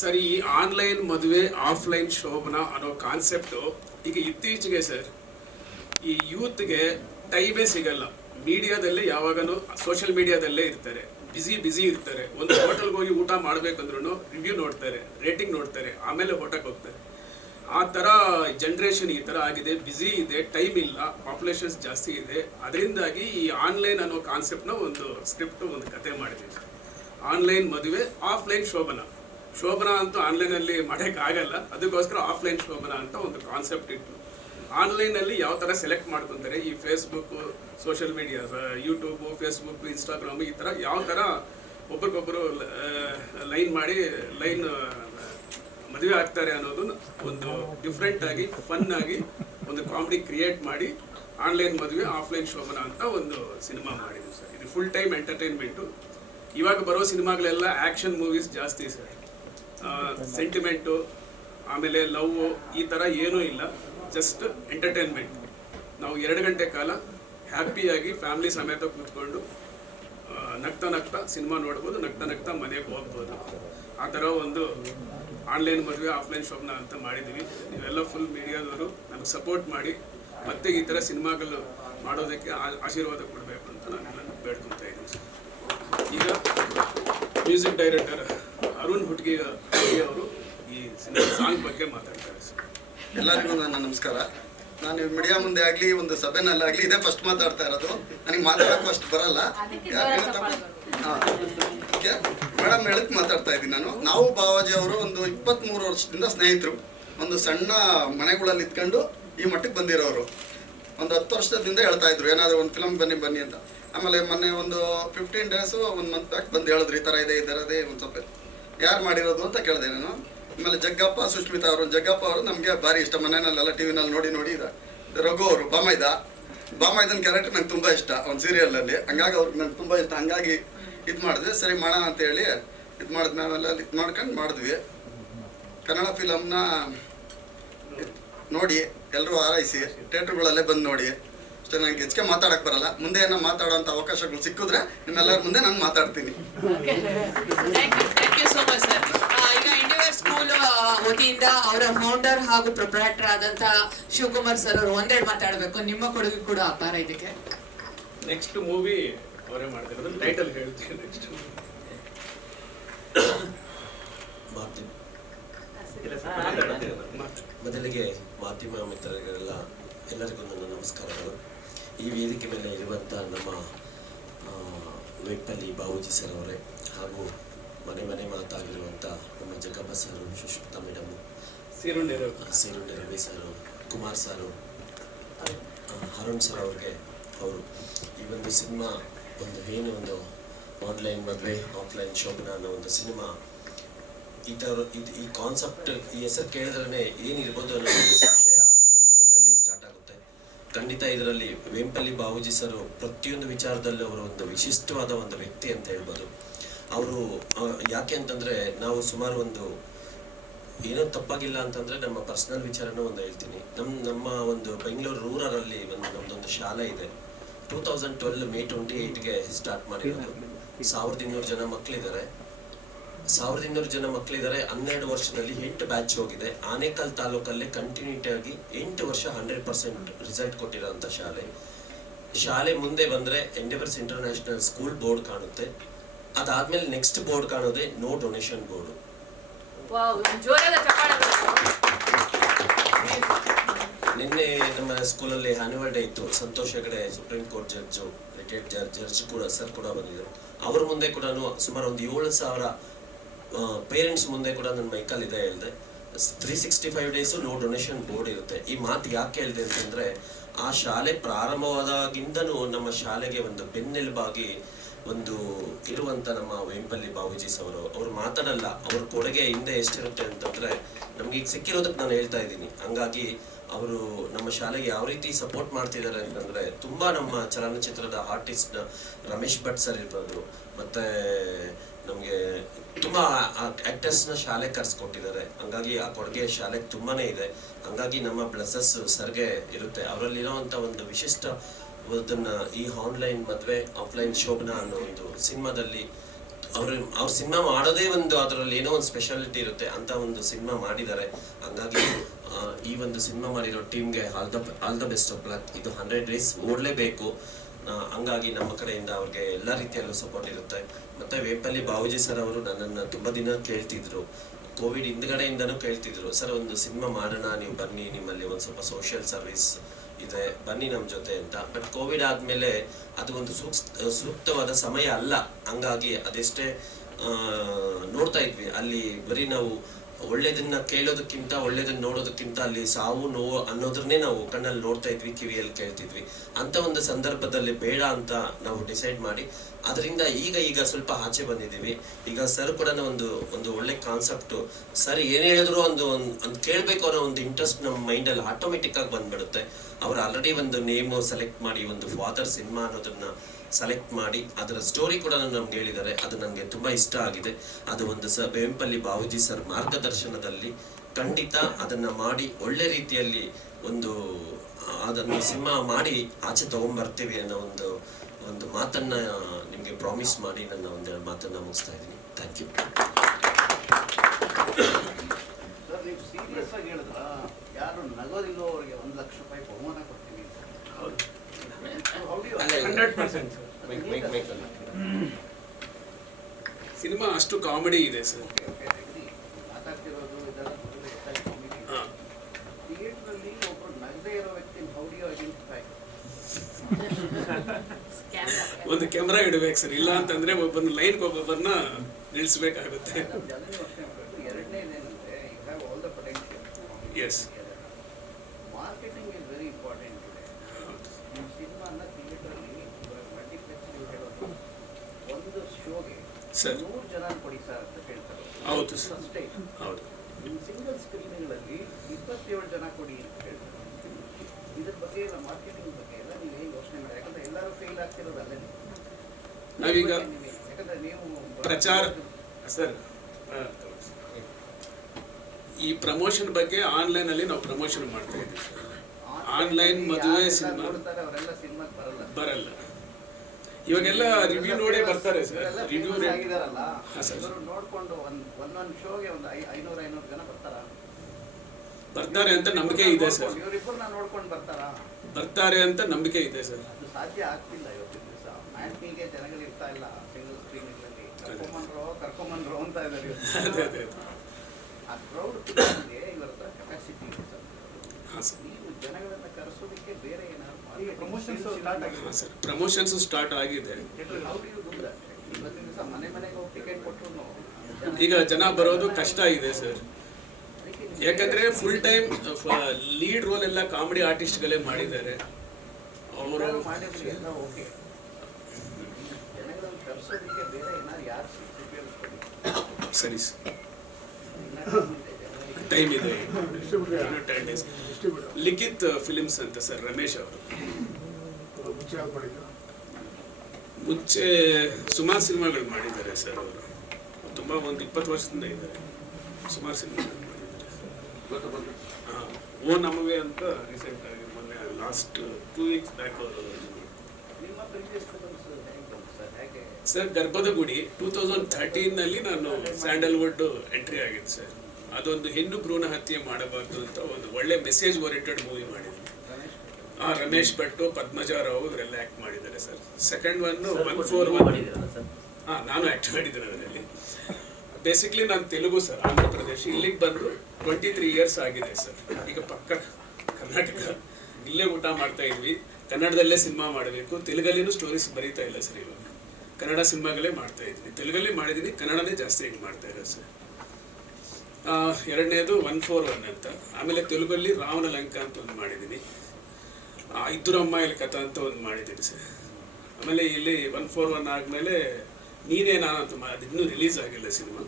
ಸರ್, ಈ ಆನ್ಲೈನ್ ಮದುವೆ ಆಫ್ಲೈನ್ ಶೋಭನ ಅನ್ನೋ ಕಾನ್ಸೆಪ್ಟು ಈಗ ಇತ್ತೀಚೆಗೆ ಸರ್ ಈ ಯೂತ್ಗೆ ಟೈಮೇ ಸಿಗಲ್ಲ. ಮೀಡಿಯಾದಲ್ಲೇ ಯಾವಾಗಲೂ ಸೋಷಿಯಲ್ ಮೀಡಿಯಾದಲ್ಲೇ ಇರ್ತಾರೆ, ಬಿಸಿ ಇರ್ತಾರೆ. ಒಂದು ಹೋಟೆಲ್ಗೆ ಹೋಗಿ ಊಟ ಮಾಡ್ಬೇಕಂದ್ರೂ ರಿವ್ಯೂ ನೋಡ್ತಾರೆ, ರೇಟಿಂಗ್ ನೋಡ್ತಾರೆ, ಆಮೇಲೆ ಹೋಟೆಲ್ಗೆ ಹೋಗ್ತಾರೆ. ಆ ಥರ ಜನ್ರೇಷನ್ ಈ ಥರ ಆಗಿದೆ. ಬ್ಯುಸಿ ಇದೆ, ಟೈಮ್ ಇಲ್ಲ, ಪಾಪ್ಯುಲೇಷನ್ಸ್ ಜಾಸ್ತಿ ಇದೆ. ಅದರಿಂದಾಗಿ ಈ ಆನ್ಲೈನ್ ಅನ್ನೋ ಕಾನ್ಸೆಪ್ಟ್ನ ಒಂದು ಸ್ಕ್ರಿಪ್ಟು, ಒಂದು ಕತೆ ಮಾಡಿದ್ದೀವಿ. ಆನ್ಲೈನ್ ಮದುವೆ ಆಫ್ಲೈನ್ ಶೋಭನ ಅಂತೂ ಆನ್ಲೈನಲ್ಲಿ ಮಾಡೋಕ್ಕಾಗಲ್ಲ. ಅದಕ್ಕೋಸ್ಕರ ಆಫ್ಲೈನ್ ಶೋಭನ ಅಂತ ಒಂದು ಕಾನ್ಸೆಪ್ಟ್ ಇಟ್ಟು ಆನ್ಲೈನಲ್ಲಿ ಯಾವ ಥರ ಸೆಲೆಕ್ಟ್ ಮಾಡ್ಕೊತಾರೆ, ಈ Facebook, social media, YouTube, Facebook, Instagram, ಈ ಥರ ಯಾವ ಥರ ಒಬ್ರಿಗೊಬ್ಬರು ಲೈನ್ ಮದುವೆ ಆಗ್ತಾರೆ ಅನ್ನೋದು ಒಂದು ಡಿಫ್ರೆಂಟ್ ಆಗಿ, ಫನ್ ಆಗಿ ಒಂದು ಕಾಮಿಡಿ ಕ್ರಿಯೇಟ್ ಮಾಡಿ ಆನ್ಲೈನ್ ಮದುವೆ ಆಫ್ಲೈನ್ ಶೋಭನ ಅಂತ ಒಂದು ಸಿನಿಮಾ ಮಾಡಿದ್ವಿ ಸರ್. ಇದು ಫುಲ್ ಟೈಮ್ ಎಂಟರ್ಟೈನ್ಮೆಂಟು. ಇವಾಗ ಬರೋ ಸಿನಿಮಾಗಳೆಲ್ಲ ಆ್ಯಕ್ಷನ್ ಮೂವೀಸ್ ಜಾಸ್ತಿ ಸರ್. ಸೆಂಟಿಮೆಂಟು, ಆಮೇಲೆ ಲವ್, ಈ ಥರ ಏನೂ ಇಲ್ಲ. Just entertainment. ನಾವು 2 ಗಂಟೆ ಕಾಲ ಹ್ಯಾಪಿಯಾಗಿ ಫ್ಯಾಮಿಲಿ ಸಮೇತ ಕೂತ್ಕೊಂಡು ನಗ್ತಾ ಸಿನಿಮಾ ನೋಡ್ಬೋದು, ನಗ್ತಾ ಮನೆಗೆ ಹೋಗ್ಬೋದು. ಆ ಥರ ಒಂದು ಆನ್ಲೈನ್ ಮದುವೆ ಆಫ್ಲೈನ್ ಶೋಭನ ಅಂತ ಮಾಡಿದ್ದೀವಿ. ನೀವೆಲ್ಲ ಫುಲ್ ಮೀಡಿಯಾದವರು ನನಗೆ ಸಪೋರ್ಟ್ ಮಾಡಿ ಮತ್ತೆ ಈ ಥರ ಸಿನಿಮಾಗಳು ಮಾಡೋದಕ್ಕೆ ಆಶೀರ್ವಾದ ಕೊಡಬೇಕು ಅಂತ ನಾನೆಲ್ಲ ಬೇಡ್ಕೊತಾ ಇದ್ದೀನಿ ಸರ್. ಈಗ ಮ್ಯೂಸಿಕ್ ಡೈರೆಕ್ಟರ್ ಅರುಣ್ ಹುಟ್ಗಿ ಅವರು ಈ ಸಿನಿಮಾ ಸಾಂಗ್ ಬಗ್ಗೆ ಮಾತಾಡ್ತಾರೆ ಸರ್. ಎಲ್ಲರಿಗೂ ನನ್ನ ನಮಸ್ಕಾರ. ನಾನು ಮೀಡಿಯಾ ಮುಂದೆ ಆಗಲಿ, ಒಂದು ಸಭೆನಲ್ಲಾಗಲಿ ಇದೇ ಫಸ್ಟ್ ಮಾತಾಡ್ತಾ ಇರೋದು. ನನಗೆ ಮಾತಾಡೋಕ್ಕೂ ಅಷ್ಟು ಬರಲ್ಲ. ಮೇಡಮ್ ಹೇಳಕ್ಕೆ ಮಾತಾಡ್ತಾ ಇದ್ದೀನಿ ನಾವು ಬಾವಾಜಿ ಅವರು ಒಂದು 23 ವರ್ಷದಿಂದ ಸ್ನೇಹಿತರು. ಒಂದು ಸಣ್ಣ ಮನೆಗಳಲ್ಲಿ ಇದ್ಕೊಂಡು ಈ ಮಟ್ಟಕ್ಕೆ ಬಂದಿರೋರು. ಒಂದು 10 ವರ್ಷದಿಂದ ಹೇಳ್ತಾ ಇದ್ರು ಏನಾದರೂ ಒಂದು ಫಿಲಮ್ ಬನ್ನಿ ಅಂತ. ಆಮೇಲೆ ಮೊನ್ನೆ ಒಂದು 15 ಡೇಸು, 1 ಮಂತ್ ಬ್ಯಾಕ್ ಬಂದು ಹೇಳಿದ್ರು ಈ ಥರ ಇದೆ, ಇದರದೇ ಒಂದು ಸ್ವಲ್ಪ ಯಾರು ಮಾಡಿರೋದು ಅಂತ ಕೇಳಿದೆ ನಾನು. ಆಮೇಲೆ ಜಗ್ಗಪ್ಪ, ಸುಷ್ಮಿತಾ ಅವರು. ಜಗ್ಗಪ್ಪ ಅವರು ನಮಗೆ ಭಾರಿ ಇಷ್ಟ. ಮನೆಯಲ್ಲೆಲ್ಲ ಟಿ ವಿನಲ್ಲಿ ನೋಡಿ ಇದೆ. ರಘು ಅವರು ಬಾಮೈದನ್ ಕ್ಯಾರೆಕ್ಟರ್ ನಂಗೆ ತುಂಬ ಇಷ್ಟ ಒಂದು ಸೀರಿಯಲಲ್ಲಿ. ಹಂಗಾಗಿ ಅವ್ರಿಗೆ ನಂಗೆ ತುಂಬ ಇಷ್ಟ. ಹಂಗಾಗಿ ಇದು ಮಾಡಿದ್ವಿ, ಸರಿ ಮಾಡೋಣ ಅಂತೇಳಿ ಇದು ಮಾಡಿದ್ಮೇಲೆ ಇದು ಮಾಡ್ಕೊಂಡು ಮಾಡಿದ್ವಿ. ಕನ್ನಡ ಫಿಲಮ್ನ ನೋಡಿ ಎಲ್ಲರೂ ಹಾರೈಸಿ ಥಿಯೇಟ್ರುಗಳಲ್ಲೇ ಬಂದು ನೋಡಿ. ಅಷ್ಟೇ, ನನಗೆ ಹೆಚ್ಚಿಗೆ ಮಾತಾಡೋಕ್ಕೆ ಬರಲ್ಲ. ಮುಂದೆ ಏನೋ ಮಾತಾಡೋಂಥ ಅವಕಾಶಗಳು ಸಿಕ್ಕಿದ್ರೆ ನಿಮ್ಮೆಲ್ಲರ ಮುಂದೆ ನಾನು ಮಾತಾಡ್ತೀನಿ. Thank you so much sir. ಈಗ ಇಂಡಿವಿಜುವಲ್ ಸ್ಕೂಲ್ ವತಿಯಿಂದ ಅವರ ಫೌಂಡರ್ ಹಾಗೂ ಪ್ರೊಪ್ರೈಟರ್ ಆದಂತ ಶಿವಕುಮಾರ್ ಸರ್ ಅವರು ಒಂದೆರಡು ಮಾತಾಡಬೇಕು. ನಿಮ್ಮ ಕೊಡುಗೆ ಕೂಡ ಅಪಾರ ಇದಕ್ಕೆ. ನೆಕ್ಸ್ಟ್ ಮೂವಿ ಅವರೇ ಮಾಡ್ತಿರೋದು, ಟೈಟಲ್ ಹೇಳ್ತೀನಿ ನೆಕ್ಸ್ಟ್. ಮೊದಲಿಗೆ ಮಾಧ್ಯಮ ಮಿತ್ರರಿಗೆಲ್ಲ ಎಲ್ಲರಿಗೂ ನನ್ನ ನಮಸ್ಕಾರಗಳು. ಈ ವೇದಿಕೆ ಮೇಲೆ ಇರುವಂಥ ನಮ್ಮ ವೆಂಪಲ್ಲಿ ಬಾಬೂಜಿ ಸರ್ ಅವರೇ, ಹಾಗೂ ಮನೆ ಮಾತಾಗಿರುವಂಥ ನಮ್ಮ Jagappa sir, Sushmita madam, Seerunde Ravi sir, Kumar sir, Arun sir ಅವ್ರಿಗೆ, ಅವರು ಈ ಒಂದು ಸಿನಿಮಾ ಒಂದು ಆನ್ಲೈನ್ ಮದುವೆ ಆಫ್ಲೈನ್ ಶೋಭನ ಅನ್ನೋ ಒಂದು ಸಿನಿಮಾ, ಈ ಕಾನ್ಸೆಪ್ಟ್, ಈ ಹೆಸರು ಕೇಳಿದ್ರೆ ಏನಿರ್ಬೋದು ಅನ್ನೋ ಸಂಶಯ ನಮ್ಮ ಮೈಂಡಲ್ಲಿ ಸ್ಟಾರ್ಟ್ ಆಗುತ್ತೆ. ಖಂಡಿತ ಇದರಲ್ಲಿ ವೆಂಪಲ್ಲಿ ಬಾಬೂಜಿ ಸರ್ ಪ್ರತಿಯೊಂದು ವಿಚಾರದಲ್ಲಿ ಅವರು ಒಂದು ವಿಶಿಷ್ಟವಾದ ಒಂದು ವ್ಯಕ್ತಿ ಅಂತ ಹೇಳ್ಬೋದು. ಅವರು ಯಾಕೆ ಅಂತಂದರೆ, ನಾವು ಸುಮಾರು ಏನೋ ತಪ್ಪಾಗಿಲ್ಲ ಅಂತಂದರೆ ನಮ್ಮ ಪರ್ಸ್ನಲ್ ವಿಚಾರನೂ ಒಂದು ಹೇಳ್ತೀನಿ. ನಮ್ಮ ಒಂದು ಬೆಂಗಳೂರು ರೂರರಲ್ಲಿ ನಮ್ಮದೊಂದು ಶಾಲೆ ಇದೆ. 2012 May 28ಗೆ ಸ್ಟಾರ್ಟ್ ಮಾಡಿರೋದು. 1200 ಜನ ಮಕ್ಕಳಿದ್ದಾರೆ. 12 ವರ್ಷದಲ್ಲಿ 8 ಬ್ಯಾಚ್ ಹೋಗಿದೆ. ಆನೇಕಲ್ ತಾಲೂಕಲ್ಲಿ ಕಂಟಿನ್ಯೂಟಿ ಆಗಿ 8 ವರ್ಷ 100% ರಿಸಲ್ಟ್ ಕೊಟ್ಟಿರೋಂಥ ಶಾಲೆ. ಶಾಲೆ ಮುಂದೆ ಬಂದರೆ ಎಂಡೆವರ್ಸ್ ಇಂಟರ್ನ್ಯಾಷನಲ್ ಸ್ಕೂಲ್ ಬೋರ್ಡ್ ಕಾಣುತ್ತೆ. ಅದಾದ್ಮೇಲೆ ನೆಕ್ಸ್ಟ್ ಬೋರ್ಡ್ ಕಾಣೋದೇ ನೋ ಡೊನೇಷನ್ ಬೋರ್ಡು. ಜೋರಾದ ಚಪ್ಪಾಳೆ. ನಿನ್ನೆ ನಮ್ಮ ಸ್ಕೂಲಲ್ಲಿ ಆನ್ಯುವಲ್ ಡೇ ಇತ್ತು. Santosh Hegde supreme court judge, retired judge ಕೂಡ ಸರ್ ಕೂಡ ಬಂದಿದ್ದರು. ಅವ್ರ ಮುಂದೆ ಕೂಡ ಸುಮಾರು ಒಂದು 7,000 ಪೇರೆಂಟ್ಸ್ ಮುಂದೆ ಕೂಡ ನನ್ನ ಮೈಕಲ್ ಇದೆ ಹೇಳಿದೆ, 365 ಡೇಸು ನೋ ಡೊನೇಷನ್ ಬೋರ್ಡ್ ಇರುತ್ತೆ. ಈ ಮಾತು ಯಾಕೆ ಹೇಳಿದೆ ಅಂತಂದರೆ, ಆ ಶಾಲೆ ಪ್ರಾರಂಭವಾದಾಗಿಂದನೂ ನಮ್ಮ ಶಾಲೆಗೆ ಒಂದು ಬೆನ್ನೆಲುಬಾಗಿ ಒಂದು ಇರುವಂಥ ನಮ್ಮ ವೇಂಪಲ್ಲಿ ಬಾಬುಜೀಸ್ ಅವರು ಮಾತಾಡಲ್ಲ, ಅವ್ರ ಕೊಡುಗೆ ಹಿಂದೆ ಎಷ್ಟಿರುತ್ತೆ ಅಂತಂದರೆ ನಮ್ಗೆ ಈಗ ಸಿಕ್ಕಿರೋದಕ್ಕೆ ನಾನು ಹೇಳ್ತಾ ಇದ್ದೀನಿ. ಹಂಗಾಗಿ ಅವರು ನಮ್ಮ ಶಾಲೆಗೆ ಯಾವ ರೀತಿ ಸಪೋರ್ಟ್ ಮಾಡ್ತಿದ್ದಾರೆ ಅಂತಂದರೆ, ತುಂಬ ನಮ್ಮ ಚಲನಚಿತ್ರದ ಆರ್ಟಿಸ್ಟ್ ರಮೇಶ್ ಭಟ್ ಸರ್ ಇರ್ಬೋದು, ಮತ್ತು ನಮಗೆ ತುಂಬ ಆ್ಯಕ್ಟರ್ಸ್ನ ಶಾಲೆ ಕರೆಸ್ಕೊಟ್ಟಿದ್ದಾರೆ. ಹಂಗಾಗಿ ಆ ಕೊಡುಗೆ ಶಾಲೆಗೆ ತುಂಬಾ ಇದೆ. ಹಂಗಾಗಿ ನಮ್ಮ ಬ್ಲೆಸ್ಸಸ್ ಸರ್ಗೆ ಇರುತ್ತೆ. ಅವರಲ್ಲಿರೋವಂಥ ಒಂದು ವಿಶಿಷ್ಟ ಅದನ್ನು ಈ ಆನ್ಲೈನ್ ಮದುವೆ ಆಫ್ಲೈನ್ ಶೋಭನ ಅನ್ನೋ ಒಂದು ಸಿನಿಮಾದಲ್ಲಿ ಅವ್ರ ಸಿನಿಮಾ ಮಾಡೋದೇ ಒಂದು ಅದರಲ್ಲಿ ಏನೋ ಒಂದು ಸ್ಪೆಷಾಲಿಟಿ ಇರುತ್ತೆ ಅಂತ ಒಂದು ಸಿನಿಮಾ ಮಾಡಿದ್ದಾರೆ. ಹಂಗಾಗಿ ಈ ಒಂದು ಸಿನಿಮಾ ಮಾಡಿರೋ ಟೀಮ್ಗೆ all the best of luck. ಇದು 100 ಡೇಸ್ ಓಡಲೇಬೇಕು. ಹಂಗಾಗಿ ನಮ್ಮ ಕಡೆಯಿಂದ ಅವ್ರಿಗೆ ಎಲ್ಲ ರೀತಿಯಲ್ಲೂ ಸಪೋರ್ಟ್ ಇರುತ್ತೆ. ಮತ್ತು ವೇಪಲ್ಲಿ ಬಾಬುಜಿ ಸರ್ ಅವರು ನನ್ನನ್ನು ತುಂಬ ದಿನ ಕೇಳ್ತಿದ್ರು, ಕೋವಿಡ್ ಹಿಂದ್ಗಡೆಯಿಂದನೂ ಕೇಳ್ತಿದ್ರು, ಸರ್ ಒಂದು ಸಿನಿಮಾ ಮಾಡೋಣ, ನೀವು ಬನ್ನಿ, ನಿಮ್ಮಲ್ಲಿ ಒಂದು ಸ್ವಲ್ಪ ಸೋಷಿಯಲ್ ಸರ್ವಿಸ್ ಇದೆ, ಬನ್ನಿ ನಮ್ಮ ಜೊತೆ ಅಂತ. ಬಟ್ ಕೋವಿಡ್ ಆದಮೇಲೆ ಅದು ಒಂದು ಸೂಕ್ತವಾದ ಸಮಯ ಅಲ್ಲ. ಹಂಗಾಗಿ ಅದೆಷ್ಟೇ ನೋಡ್ತಾ ಇದ್ವಿ, ಅಲ್ಲಿ ಬರೀ ನಾವು ಒಳ್ಳೇದನ್ನ ಕೇಳೋದಕ್ಕಿಂತ ಒಳ್ಳೇದನ್ನ ನೋಡೋದಕ್ಕಿಂತ ಅಲ್ಲಿ ಸಾವು ನೋವು ಅನ್ನೋದನ್ನೇ ನಾವು ಕಣ್ಣಲ್ಲಿ ನೋಡ್ತಾ ಇದ್ವಿ, ಕಿವಿಯಲ್ಲಿ ಕೇಳ್ತಿದ್ವಿ. ಅಂತ ಒಂದು ಸಂದರ್ಭದಲ್ಲಿ ಬೇಡ ಅಂತ ನಾವು ಡಿಸೈಡ್ ಮಾಡಿ ಅದರಿಂದ ಈಗ ಸ್ವಲ್ಪ ಆಚೆ ಬಂದಿದ್ದೀವಿ. ಈಗ ಸರ್ ಕೂಡ ಒಂದು ಒಳ್ಳೆ ಕಾನ್ಸೆಪ್ಟು, ಸರ್ ಏನು ಹೇಳಿದ್ರು ಒಂದು ಕೇಳಬೇಕು ಅನ್ನೋ ಒಂದು ಇಂಟ್ರೆಸ್ಟ್ ನಮ್ಮ ಮೈಂಡಲ್ಲಿ ಆಟೋಮೆಟಿಕ್ ಆಗಿ ಬಂದ್ಬಿಡುತ್ತೆ. ಅವರು ಆಲ್ರೆಡಿ ಒಂದು ನೇಮು ಸೆಲೆಕ್ಟ್ ಮಾಡಿ ಒಂದು ಫಾದರ್ ಸಿನಿಮಾ ಅನ್ನೋದನ್ನ ಸೆಲೆಕ್ಟ್ ಮಾಡಿ ಅದರ ಸ್ಟೋರಿ ಕೂಡ ನಮ್ಗೆ ಹೇಳಿದ್ದಾರೆ. ಅದು ನನಗೆ ತುಂಬ ಇಷ್ಟ ಆಗಿದೆ. ಅದು ಒಂದು ವೇಂಪಲ್ಲಿ ಬಾಬುಜಿ ಸರ್ ಮಾರ್ಗದರ್ಶನದಲ್ಲಿ ಖಂಡಿತ ಅದನ್ನು ಮಾಡಿ ಒಳ್ಳೆ ರೀತಿಯಲ್ಲಿ ಅದನ್ನು ಸಿನಿಮಾ ಮಾಡಿ ಆಚೆ ತಗೊಂಡ್ಬರ್ತೀವಿ ಅನ್ನೋ ಒಂದು ಮಾತನ್ನು ನಿಮಗೆ ಪ್ರಾಮಿಸ್ ಮಾಡಿ ನನ್ನ ಒಂದೆರಡು ಮಾತನ್ನು ಮುಗಿಸ್ತಾ ಇದ್ದೀನಿ. Thank you. ಸರ್, ನೀವು ಸೀರಿಯಸ್ ಆಗಿ ಹೇಳಿದ್ರ, ಯಾರು ನಗೋದಿಲ್ಲೋ ಅವರಿಗೆ 1 ಲಕ್ಷ ರೂಪಾಯಿ ಬಹುಮಾನ ಕೊಡ್ತೀನಿ. ಸಿನಿಮಾ ಅಷ್ಟು ಕಾಮಿಡಿ ಇದೆ ಸರ್. ಮಾತಾಡ್ತಿರೋದು ಇದೆಲ್ಲ ಥಿಯೇಟರ್ನಲ್ಲಿ ಒಬ್ಬರು ನಗದೇ ಇರೋ ವ್ಯಕ್ತಿ ಹೌ ಡು ಯು ಐಡೆಂಟಿಫೈ? ಒಂದು ಕ್ಯಾಮ್ರಾ ಇಡಬೇಕು ಸರ್, ಇಲ್ಲ ಅಂತಂದ್ರೆ ಒಬ್ಬನ ಲೈನ್ಗೆ ಒಬ್ಬೊಬ್ಬರನ್ನ ನಿಲ್ಲಿಸಬೇಕಾಗುತ್ತೆ. ಎರಡನೇದೇನಂದ್ರೆ, you have all the potential. Yes, marketing is very important ಇದೆ. ನಿಮ್ಮ ಸಿನಿಮಾನ ಥಿಯೇಟರಲ್ಲಿ ಮಲ್ಟಿಪ್ಲೆಕ್ಸ್ ಹೇಳೋದು, ಒಂದು ಶೋಗೆ ಸರ್ 100 ಜನ ಕೊಡಿ ಸರ್ ಅಂತ ಹೇಳ್ತಾರೆ. ಹೌದು ಸರ್, ಅಷ್ಟೇ. ಹೌದು. ನಿಮ್ಮ ಸಿಂಗಲ್ ಸ್ಕ್ರೀನ್ಗಳಲ್ಲಿ 27 ಜನ ಕೊಡಿ ಅಂತ ಹೇಳ್ತಾರೆ. ಇದ್ರ ಬಗ್ಗೆ ಎಲ್ಲ ಮಾರ್ಕೆಟಿಂಗ್ ಬಗ್ಗೆ ಎಲ್ಲ ನೀವು ಹೇಗೆ ಯೋಚನೆ ಮಾಡಿ? ಯಾಕಂದ್ರೆ ಎಲ್ಲರೂ ಫೇಲ್ ಆಗ್ತಿರೋದು ಅಲ್ಲೇ. ನಾವೀಗ ಯಾಕಂದ್ರೆ ನೀವು ಪ್ರಚಾರ ಸರ್, ಈ ಪ್ರಮೋಷನ್ ಬಗ್ಗೆ ಆನ್ಲೈನ್ ಅಲ್ಲಿ ನಾವು ಪ್ರಮೋಷನ್ ಮಾಡ್ತಾ ಇದ್ದೀವಿ. ಆನ್ಲೈನ್ ಮದುವೆ ಸಿನಿಮಾ ನೋಡ್ತಾರೆ, ಅವರೆಲ್ಲ ಸಿನಿಮಾಗೆ ಬರಲ್ಲ. ಇವಾಗೆಲ್ಲ ರಿವ್ಯೂ ನೋಡೇ ಬರ್ತಾರೆ ಸರ್. ರಿವ್ಯೂ ಆಗಿದಾರಲ್ಲ, ಸರ್, ಇವರು ನೋಡ್ಕೊಂಡು ಒಂದೊಂದು ಶೋಗೆ ಒಂದು 500 ಜನ ಬರ್ತಾರೆ ಅಂತ ನಂಬಿಕೆ ಇದೆ ಸರ್. ಇವರಿಬ್ಬರನ್ನ ನೋಡ್ಕೊಂಡು ಬರ್ತಾರೆ ಅಂತ ನಂಬಿಕೆ ಇದೆ ಸರ್. ಅದು ಸಾಧ್ಯ ಆಗ್ತಿಲ್ಲ ಇವತ್ತಿನ ದಿವಸ. ಮ್ಯಾಟ್ನಿಗೆ ಜನಗಳು ಇರ್ತಾ ಇಲ್ಲ ಸಿಂಗಲ್ ಸ್ಕ್ರೀನ್ಗಳಲ್ಲಿ. ಕರ್ಕೊಂಬಂದ್ರು ಅಂತ ಇದ್ದಾರೆ. ಆ ಕ್ರೌಡ್ ಇವರ ಹತ್ರ ಕೆಪಾಸಿಟಿ ಇದೆ ಸರ್. ನೀವು ಜನಗಳನ್ನ ಕರೆಸೋದಕ್ಕೆ ಬೇರೆ ಏನಾದ್ರು ಪ್ರಮೋಷನ್ಸ್ ಸ್ಟಾರ್ಟ್ ಆಗಿದೆ. ಇವತ್ತಿನ ದಿವಸ ಮನೆಗೆ ಹೋಗಿ ಟಿಕೆಟ್ ಕೊಟ್ಟರು ಈಗ ಜನ ಬರೋದು ಕಷ್ಟ ಇದೆ ಸರ್. ಯಾಕಂದ್ರೆ ಫುಲ್ ಟೈಮ್ ಲೀಡ್ ರೋಲ್ ಎಲ್ಲ ಕಾಮಿಡಿ ಆರ್ಟಿಸ್ಟ್ಗಳೇ ಮಾಡಿದ್ದಾರೆ. ಅವರು ಮಾಡಿದ್ರೆ ಎಲ್ಲ ಓಕೆ. ಜನಗಳನ್ನು ಕರೆಸೋದಕ್ಕೆ ಬೇರೆ ಏನಾದ್ರು ಯಾರು ಉಪಯೋಗಿಸ್ಕೊಡಿ. ಸರಿ ಸರ್, ಟೈಮ್ ಇದೆ. ಲಿಖಿತ್ ಫಿಲಿಮ್ಸ್ ಅಂತ ಸರ್, ರಮೇಶ್ ಅವರು ಮುಂಚೆ ಸುಮಾರು ಸಿನಿಮಾಗಳು ಮಾಡಿದ್ದಾರೆ ಸರ್. ಅವರು ತುಂಬ ಒಂದು 20 ವರ್ಷದಿಂದ ಇದ್ದಾರೆ. ಸುಮಾರು ಸಿನಿಮಾಗಳು ಮಾಡಿದ್ದಾರೆ. ಓ ನಮಗೆ ಅಂತ ರೀಸೆಂಟ್ ಆಗಿ ಮೊನ್ನೆ ಲಾಸ್ಟ್ 2 ವೀಕ್ಸ್ ಬ್ಯಾಕ್ ಅವರು. ನಿಮ್ಮ ಪ್ರೀವಿಯಸ್ ಫಿಲ್ಮ್ಸ್ ಹೇಗೆ ಸರ್? ಗರ್ಭದ ಗುಡಿ 2013ನಲ್ಲಿ ನಾನು ಸ್ಯಾಂಡಲ್ವುಡ್ ಎಂಟ್ರಿ ಆಗಿದೆ ಸರ್. ಅದೊಂದು ಹೆಣ್ಣು ಭ್ರೂಣ ಹತ್ಯೆ ಮಾಡಬಾರ್ದು ಅಂತ ಒಂದು ಒಳ್ಳೆ ಮೆಸೇಜ್ ಓರಿಯೆಂಟೆಡ್ ಮೂವಿ ಮಾಡಿದ್ವಿ. ರಮೇಶ್ ಭಟ್, ಪದ್ಮಜಾ ರಾವ್ ಇವರೆಲ್ಲ ಆಕ್ಟ್ ಮಾಡಿದ್ದಾರೆ ಸರ್. Second one 141. ನಾನು ಆಕ್ಟ್ ಮಾಡಿದ್ದೇನೆ ಅದರಲ್ಲಿ. ಬೇಸಿಕ್ಲಿ ನಾನು ತೆಲುಗು ಸರ್, ಆಂಧ್ರ ಪ್ರದೇಶ್. ಇಲ್ಲಿಗೆ ಬಂದು 23 ಇಯರ್ಸ್ ಆಗಿದೆ ಸರ್. ಈಗ ಪಕ್ಕ ಕರ್ನಾಟಕ, ಇಲ್ಲೇ ಊಟ ಮಾಡ್ತಾ ಇದ್ವಿ. ಕನ್ನಡದಲ್ಲೇ ಸಿನಿಮಾ ಮಾಡಬೇಕು, ತೆಲುಗಲ್ಲಿನೂ ಸ್ಟೋರೀಸ್ ಬರೀತಾ ಇಲ್ಲ ಸರ್. ಇವಾಗ ಕನ್ನಡ ಸಿನಿಮಾಗಳೇ ಮಾಡ್ತಾ ಇದ್ವಿ. ತೆಲುಗಲ್ಲಿ ಮಾಡಿದ್ದೀನಿ, ಕನ್ನಡನೇ ಜಾಸ್ತಿ ಈಗ ಮಾಡ್ತಾ ಇದ್ದಾರೆ ಸರ್. ಎರಡನೇದು 141 ಅಂತ. ಆಮೇಲೆ ತೆಲುಗಲ್ಲಿ ರಾವಣ ಲಂಕ ಅಂತ ಒಂದು ಮಾಡಿದ್ದೀನಿ. ಇದ್ದೂರು ಅಮ್ಮಾಯಿల ಕಥಾ ಅಂತ ಒಂದು ಮಾಡಿದ್ದೀನಿ ಸರ್. ಆಮೇಲೆ ಇಲ್ಲಿ 141 ಆದಮೇಲೆ ನೀನೇ ನಾನು ಅಂತ ಅದು ಇನ್ನೂ ರಿಲೀಸ್ ಆಗಿಲ್ಲ ಸಿನಿಮಾ,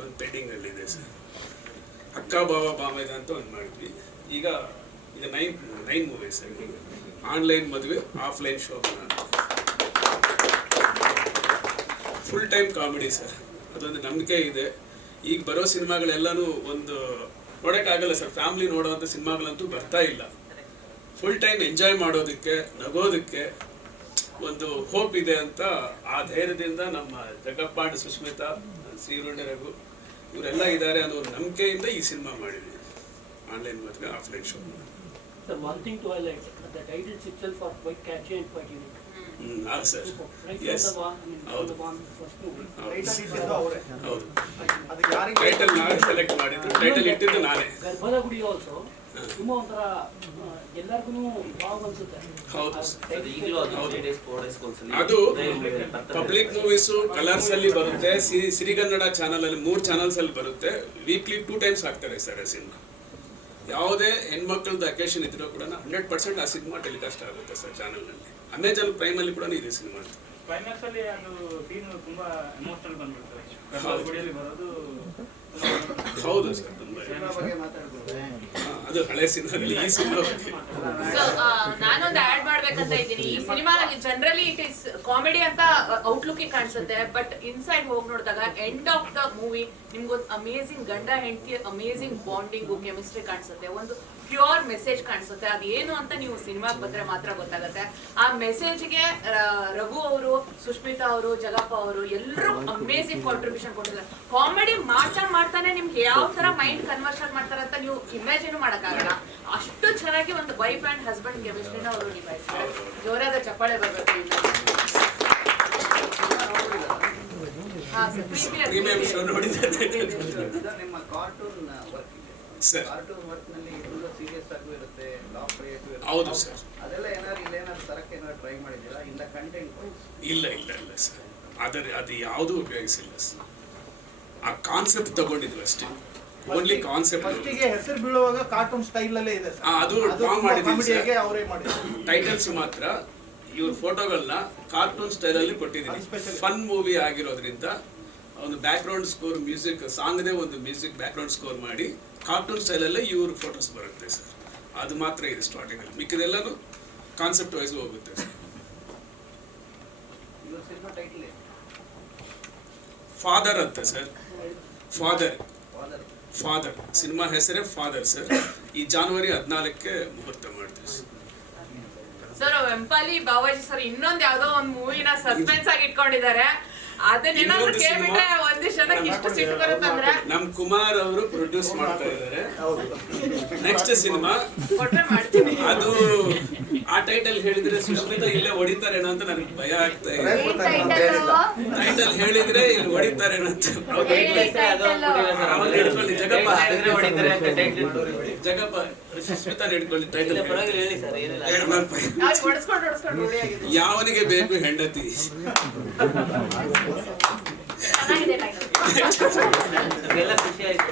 ಒಂದು ಪೆಂಡಿಂಗಲ್ಲಿದೆ ಸರ್. ಅಕ್ಕ ಬಾವ ಬಾಮೈದ ಅಂತ ಒಂದು ಮಾಡಿದ್ವಿ. ಈಗ 9 ಮೂವೀಸ್ ಸರ್. ಆನ್ಲೈನ್ ಮದುವೆ, ಆಫ್ಲೈನ್ ಶೋಭನ, ಫುಲ್ ಟೈಮ್ ಕಾಮಿಡಿ ಸರ್. ಅದೊಂದು ನಂಬಿಕೆ ಇದೆ. ಈಗ ಬರೋ ಸಿನಿಮಾಗಳೆಲ್ಲನೂ ಒಂದು ನೋಡೋಕ್ಕಾಗಲ್ಲ ಸರ್. ಫ್ಯಾಮಿಲಿ ನೋಡೋವಂಥ ಸಿನಿಮಾಗಳಂತೂ ಬರ್ತಾ ಇಲ್ಲ. ಫುಲ್ ಟೈಮ್ ಎಂಜಾಯ್ ಮಾಡೋದಕ್ಕೆ, ನಗೋದಕ್ಕೆ ಒಂದು ಹೋಪ್ ಇದೆ ಅಂತ ಆ ಧೈರ್ಯದಿಂದ ನಮ್ಮ ಜಗಪ್ಪ ಅಂಡ್ ಸುಷ್ಮಿತಾ, ಶ್ರೀರುಂಡೆ ರಘು ಇವರೆಲ್ಲ ಇದ್ದಾರೆ ಅನ್ನೋ ಒಂದು ನಂಬಿಕೆಯಿಂದ ಈ ಸಿನಿಮಾ ಮಾಡಿದ್ವಿ, ಆನ್ಲೈನ್ ಮದುವೆ offline show. Sir, one thing to highlight, the titles itself are quite catchy and quite unique. Sir. Right Yes. from the one first movie. ಹೌದು. ಟೈಟಲ್ ನಾವೇ ಸೆಲೆಕ್ಟ್ ಮಾಡಿದ್ದು, ಟೈಟಲ್ ಇಟ್ಟಿದ್ದು ನಾನೇ. ಗರ್ಭದ ಗುಡಿ ಆಲ್ಸೋ ತುಂಬಾ ಒಂಥರ ಎಲ್ಲರಿಗೂ ವಾವ್ ಅನ್ಸುತ್ತೆ. ಹೌದು. ಅದು ಪಬ್ಲಿಕ್ ಮೂವೀಸು ಕಲರ್ಸ್ ಅಲ್ಲಿ ಬರುತ್ತೆ, ಸಿರಿಗನ್ನಡ ಚಾನಲ್ ಅಲ್ಲಿ 3 ಚಾನಲ್ಸ್ ಅಲ್ಲಿ ಬರುತ್ತೆ. ವೀಕ್ಲಿ 2 ಟೈಮ್ಸ್ ಹಾಕ್ತಾರೆ ಸರ್ ಆ ಸಿನಿಮಾ. ಯಾವುದೇ ಹೆಣ್ಮಕ್ಳದ್ದು ಅಕೇಶನ್ ಇದ್ರೂ ಕೂಡ 100% ಆ ಸಿನಿಮಾ ಟೆಲಿಕಾಸ್ಟ್ ಆಗುತ್ತೆ ಸರ್ ಚಾನಲ್ನಲ್ಲಿ. ಅಮೆಜಾನ್ ಪ್ರೈಮ್ ಅಲ್ಲಿ ಕೂಡ ಇದೆ ಸಿನಿಮಾ. ಕ್ಲೈಮ್ಯಾಕ್ಸ್ ಅಲ್ಲಿ ಅದು ಸೀನ್ ತುಂಬಾ ಎಮೋಷನಲ್ ಬಂದ್ಬಿಡ್ತದೆ. ಬರೋದು ಹೌದು ಸರ್. ಅದು ಹಳೆ ಸಿನಿಮಾದಲ್ಲಿ ಈ ಸಿನಿಮಾ ನಾನೊಂದು ಆಡ್ ಮಾಡ್ಬೇಕಂತ ಇದ್ದೀನಿ. ಈ cinema generally it is comedy ಅಂತ ಔಟ್ಲುಕ್ ಕಾಣಿಸುತ್ತೆ, ಬಟ್ ಇನ್ಸೈಡ್ ಹೋಗಿ ನೋಡಿದಾಗ ಎಂಡ್ ಆಫ್ ದ ಮೂವಿ ನಿಮ್ಗೊಂದು ಅಮೇಸಿಂಗ್ ಗಂಡ ಹೆಂಡತಿ ಅಮೇಸಿಂಗ್ ಬಾಂಡಿಂಗು, ಕೆಮಿಸ್ಟ್ರಿ ಕಾಣಿಸುತ್ತೆ. ಒಂದು ಪ್ಯೂರ್ ಮೆಸೇಜ್ ಕಾಣಿಸುತ್ತೆ. ಅದೇನು ಅಂತ ನೀವು ಸಿನಿಮಾಗೆ ಬಂದ್ರೆ ಮಾತ್ರ ಗೊತ್ತಾಗುತ್ತೆ. ಆ ಮೆಸೇಜ್ಗೆ ರಘು ಅವರು, ಸುಷ್ಮಿತಾ ಅವರು, ಜಗಪ್ಪ ಅವರು ಎಲ್ಲರೂ ಅಮೇಸಿಂಗ್ ಕಾಂಟ್ರಿಬ್ಯೂಷನ್ ಕೊಟ್ಟಿದ್ದಾರೆ. ಕಾಮಿಡಿ ಮಾಡ್ತಾನೆ ನಿಮ್ಗೆ ಯಾವ ತರ ಮೈಂಡ್ ಕನ್ವರ್ಷನ್ ಮಾಡ್ತಾರೆ ಅಂತ ನೀವು ಇಮ್ಯಾಜಿನ್ ಮಾಡಕ್ಕಾಗಲ್ಲ. ಅಷ್ಟು ಚೆನ್ನಾಗಿ ಒಂದು ವೈಫ್ ಅಂಡ್ ಹಸ್ಬೆಂಡ್ ಕೆಮಿಸ್ಟ್ರಿನ ಅವರು ನಿಭಾಯಿಸ್ತಾರೆ. ಜೋರಾದ ಚಪ್ಪಾಳೆ ಬರಬೇಕು. ನಿಮ್ಮ ಕಾರ್ಟೂನ್ ವರ್ಕ್ ಇದೆ, ಕಾರ್ಟೂನ್ ವರ್ಕ್ ನಲ್ಲಿ ಫುಲ್ ಸೀರಿಯಸ್ ಆಗೂ ಇರುತ್ತೆ, ಲಾಫ್ ರೇಟ್ ಇರುತ್ತೆ. ಹೌದು ಸರ್. ಅದೆಲ್ಲ ಇಲ್ಲೇನಾದ್ರು ತರಕ್ಕೆ ಏನಾದ್ರು ಟ್ರೈ ಮಾಡಿದ್ದೀರಾ ಇಂದ ಕಂಟೆಂಟ್? ಇಲ್ಲ ಸರ್. ಅದು ಯಾವುದೂ ಉಪಯೋಗಿಸಿಲ್ಲ ಸರ್. ಆ ಕಾನ್ಸೆಪ್ಟ್ ತಗೊಂಡಿದ್ವಿ ಅಷ್ಟೇ. Only concept. ಫಸ್ಟಿಗೆ ಹೆಸರು ಬೀಳುವಾಗ ಕಾರ್ಟೂನ್ ಸ್ಟೈಲ್ ಅಲ್ಲೇ ಇದೆ ಸರ್. ಅದು ಡ್ರಾ ಮಾಡಿದ್ದೀವಿ. ಅವರೇ ಮಾಡಿದ್ರು. ಟೈಟಲ್ಸ್ ಮಾತ್ರ ಇವ್ರ ಫೋಟೋಗಳನ್ನ ಕಾರ್ಟೂನ್ ಸ್ಟೈಲ್ ಅಲ್ಲಿ ಕೊಟ್ಟಿದ್ದೀನಿ. ಫನ್ ಮೂವಿ ಆಗಿರೋದ್ರಿಂದ ಒಂದು ಬ್ಯಾಕ್ ಗ್ರೌಂಡ್ ಸ್ಕೋರ್, ಮ್ಯೂಸಿಕ್ ಸಾಂಗ್ದೇ ಒಂದು ಮ್ಯೂಸಿಕ್ ಬ್ಯಾಕ್ ಗ್ರೌಂಡ್ ಸ್ಕೋರ್ ಮಾಡಿ ಕಾರ್ಟೂನ್ ಸ್ಟೈಲ್ ಅಲ್ಲೇ ಇವ್ರ ಫೋಟೋಸ್ ಬರುತ್ತೆ ಸರ್. ಅದು ಮಾತ್ರ ಇದೆ ಸ್ಟಾರ್ಟಿಂಗ್ ಅಲ್ಲಿ. ಮಿಕ್ಕಿದೆಲ್ಲನೂ ಕಾನ್ಸೆಪ್ಟ್ ವೈಸ್ ಹೋಗುತ್ತೆ ಸರ್. ಇವ್ರ ಸಿನಿಮಾ ಟೈಟಲ್ ಫಾದರ್ ಅಂತ ಸರ್. ಫಾದರ್ ಸಿನಿಮಾ ಹೆಸರೇ ಫಾದರ್ ಸರ್. ಈ ಜನವರಿ 14ಕ್ಕೆ ಮುಹೂರ್ತ ಮಾಡ್ತೀವಿ ಸರ್. ವೆಂಪಾಲಿ ಬಾವಾಜಿ ಸರ್ ಇನ್ನೊಂದು ಯಾವ್ದೋ ಒಂದು ಮೂವಿನ ಸಸ್ಪೆನ್ಸ್ ಆಗಿ ಇಟ್ಕೊಂಡಿದ್ದಾರೆ. ಅದನ್ನೇನಾದ್ರೂ ಕೇಳ್ಬಿಟ್ರೆ ಒಂದಿಷ್ಟು ಜನಕ್ಕೆ ಇಷ್ಟು ಸಿಟ್ಟು ಬರುತ್ತಂದ್ರೆ ನಮ್ ಕುಮಾರ್ ಅವರು ಪ್ರೊಡ್ಯೂಸ್ ಮಾಡ್ತಾ ಇದ್ದಾರೆ ನೆಕ್ಸ್ಟ್ ಸಿನಿಮಾ. ಕೊಟ್ರೆ ಮಾಡ್ತೀನಿ. ಅದು ಆ ಟೈಟಲ್ ಹೇಳಿದ್ರೆ ಸುಷ್ಮಿತಾ ಇಲ್ಲೇ ಹೊಡಿತಾರೇನೋ ಅಂತ ನನಗೆ ಭಯ ಆಗ್ತಾ ಇದೆ. ಟೈಟಲ್ ಹೇಳಿದ್ರೆ ಇಲ್ಲಿ ಹೊಡಿತಾರೇನೋ ಅಂತ. ಜಗಪ್ಪ ಸುಷ್ಮಿತಾ ಹಿಡ್ಕೊಳ್ಳಿ ಟೈಟಲ್. ಯಾವನಿಗೆ ಬೇಕು ಹೆಂಡತಿ? ಖುಷಿ ಆಯ್ತು.